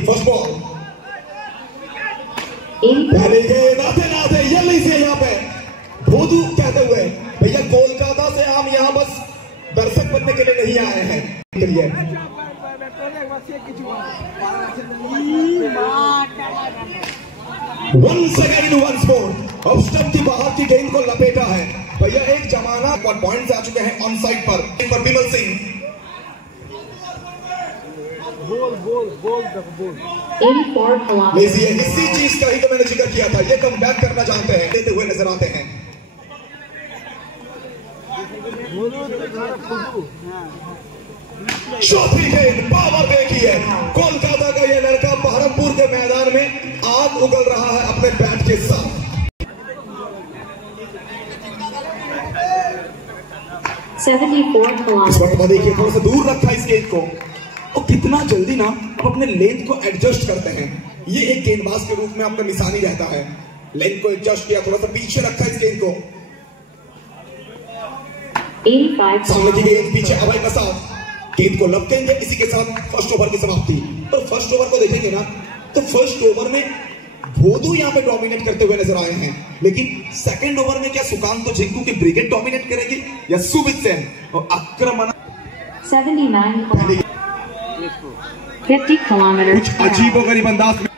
First ball पहले गेंद आते ना आते ये लीजिए यहाँ पे भोदू कहते हुए भैया कोलकाता से हम यहाँ बस दर्शक बनने के लिए नहीं आए हैं चलिए वंस अगेन वंस मोर अब स्टंप की बाहर की गेंद को लपेटा है भैया एक जमाना पर पॉइंट्स आ चुके हैं ऑन साइड पर विमल सिंह लीजिए इसी चीज का ही तो मैंने जिक्र किया था ये कम बैक करना चाहते हैं देते हुए नजर आते हैं चौथी गेंद पावर देखिए कोलकाता का ये लड़का बहरमपुर के मैदान में आग उगल रहा है अपने बैट के साथ इस वक्त देखिए थोड़ा सा दूर रखा इस गेंद को और कितना जल्दी ना आप अपने लेंथ को एडजस्ट करते हैं ये एक गेंदबाज के रूप में आपका निशानी रहता है लेंथ को एडजस्ट किया थोड़ा सा पीछे रखा इस गेंद को सामने की गेंद पीछे अभय का साथ गेंद को लपकेंगे इसी के साथ फर्स्ट ओवर की समाप्ति तो फर्स्ट ओवर को देखेंगे ना तो फर्स्ट ओवर में भोदू यहाँ पे डोमिनेट करते हुए नजर आए हैं लेकिन सेकंड ओवर में क्या सुकांत झिंकू की ब्रिगेड डोमिनेट करेगी या सुमित सेन और आक्रमण 50 किलोमीटर कुछ अजीबोगरीब अंदाज में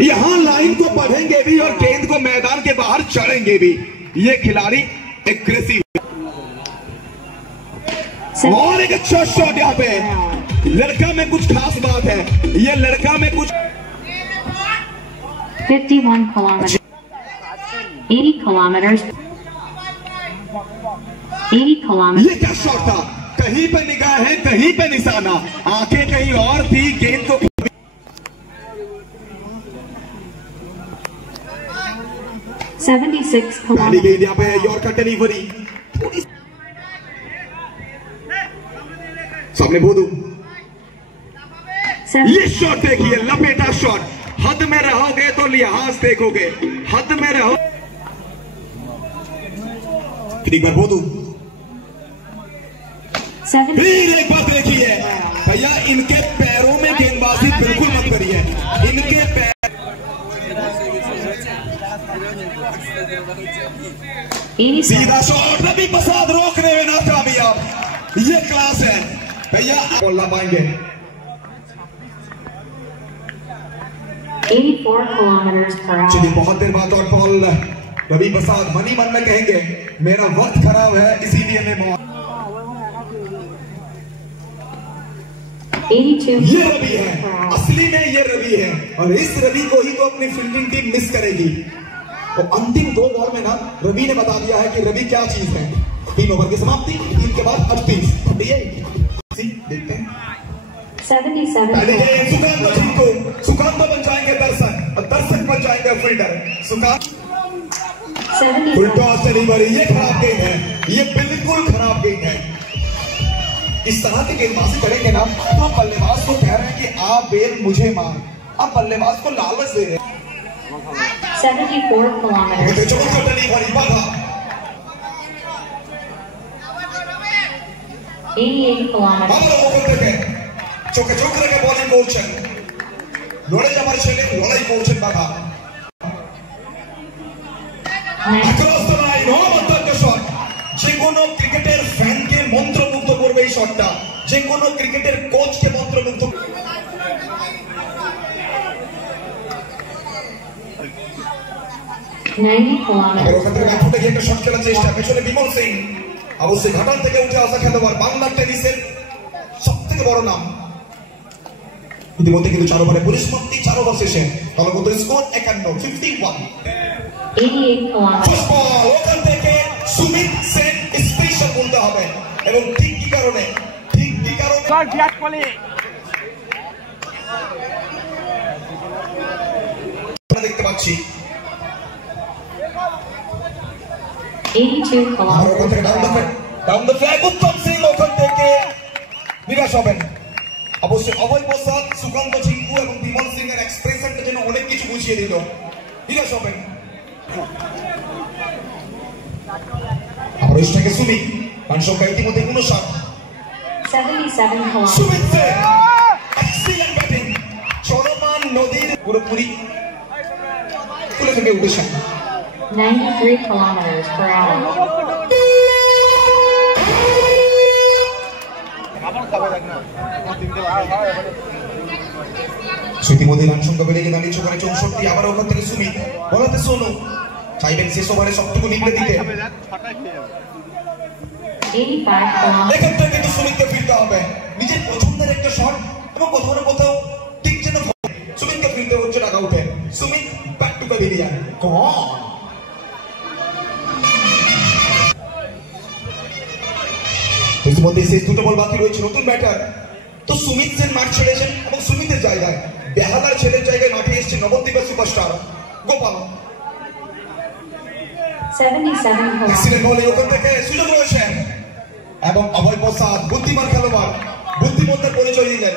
यहां लाइन को बढ़ेंगे भी और गेंद को मैदान के बाहर चढ़ेंगे भी ये खिलाड़ी एग्रेसिव और एक अच्छा शॉट यहाँ पे लड़का में कुछ खास बात है ये लड़का में कुछ 51 kilometers 80 kilometers 80 kilometers ये क्या शॉट था कहीं पे निगाह है कहीं पे निशाना आंखें कहीं और थी गेंद को 76 kilometers गेंद यहाँ पे यॉर्कर डिलीवरी सामने भोदू ये शॉट देखिए लपेटा शॉट हद में रहोगे तो लिहाज देखोगे हद में रहो एक बार भोदू फिर एक बात देखिए भैया इनके पैरों में गेंदबाजी बिल्कुल मत करिए इनके पैर सीधा शॉट रवि प्रसाद रोकने में नाकामयाब ये क्लास है भैया बॉल ला पाएंगे 84 kilometers per hour चलिए बहुत देर बाद और बॉल रवि प्रसाद मनी मन में कहेंगे मेरा वक्त खराब है इसीलिए मैं 82 ये रवि है असली में ये रवि है और इस रवि को ही तो अपनी फील्डिंग टीम मिस करेगी तो अंतिम 2 बॉल में ना रवि ने बता दिया है कि रवि क्या चीज है 3 ओवर की समाप्ति 3 के बाद 38 देखते हैं 77 सुकांत बन जाएंगे दर्शक और दर्शक बन जाएंगे fielder Sukant 77 full toss delivery ये खराब गेंद है ये बिल्कुल खराब गेंद है इस तरह की गेंदबाजी करेंगे ना तो बल्लेबाज को कह रहे हैं कि आप बेल मुझे मार आप बल्लेबाज को लालच दे रहे हैं 74 kilometers 88 kilometers ಚೊಕ್ಕರೆ ಬಾಲಿಂಗ್ ಕೋಚನ್ ಲೊಳೆಯ ಮರ್ಷಲೆ ಲೊಳೈ ಕೋಚನ್ ಬಾಗ across the line অত্যন্ত শট যে কোনো ক্রিকেটের ফ্যানকে মন্ত্রমুগ্ধ করবে এই শটটা যে কোনো ক্রিকেটের কোচকে মন্ত্রমুগ্ধ 90 kilometers ওখান থেকে ফুটে গিয়ে একটা শট খেলার চেষ্টা পেছনে বিমল সিং অবশ্যই ঘাটাল থেকে উঠে আসা খেলোয়াড় বাংলা টেনিসের সবথেকে বড় নাম ইতিমধ্যে কিন্তু 4 ওভারে পরিসমাপ্তি 4 ওভার শেষে দলগত স্কোর 51 51 88 kilometers বল ওখান থেকে সুমিত সেন স্পেশাল বলতে হবে এবং ঠিক কি কারণে শট ব্যাট বলে আমরা দেখতে পাচ্ছি 82 kilometers ডাউন দ্য ফ্ল্যাগ উত্তম সিং ওখান থেকে নিরাশ হবেন অবশ্যই অভয় প্রসাদ সুকান্ত ঝিঙ্কু এবং বিমল সিং এর এক্সপ্রেশনটা যেন অনেক কিছু বুঝিয়ে দিল নিরাশ হবেন আবার স্ট্রাইকে সুমিত রান সংখ্যা ইতিমধ্যে 59 77 kilometers সুমিত সেন পুরোপুরি তুলে থেকে উঠেছেন 93 kilometers per hour. ইতিমধ্যে রান সংখ্যা বেড়ে গিয়ে দাঁড়িয়ে ওখানে 64 আবার ওখান থেকে সুমিত বলাতে সোনু চাইবেন শেষ ওভারে সবটুকু নিগড়ে দিতে 85 kilometers. এখান থেকে কিন্তু সুমিতকে ফিরতে হবে নিজের পছন্দের একটা শট এবং কোথাও না কোথাও ঠিক যেন সুমিতকে ফিরতে হচ্ছে টাকা উঠে সুমিত ব্যাক টু প্যাভিলিয়ন গন ইতিমধ্যে শেষ দুটো বল বাকি রয়েছে নতুন ব্যাটার তো সুমিত সেন মাঠ ছেড়েছেন এবং সুমিতের জায়গায় বেহালার ছেলের জায়গায় মাঠে এসেছে নবদ্বীপের সুপারস্টার গোপাল 77 এক্সিলেন্ট kilometers. বলে ওখান থেকে সুযোগ রয়েছে এবং অভয় প্রসাদ বুদ্ধিমান খেলোয়াড় বুদ্ধিমত্তার পরিচয় দিলেন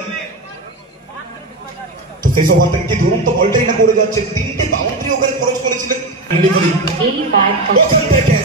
তো সেই ওভার থেকে কি দুরন্ত বলটাই না করে যাচ্ছে তিনটে বাউন্ডারি ওখানে খরচ করেছিলেন 85 kilometers. ওখান থেকে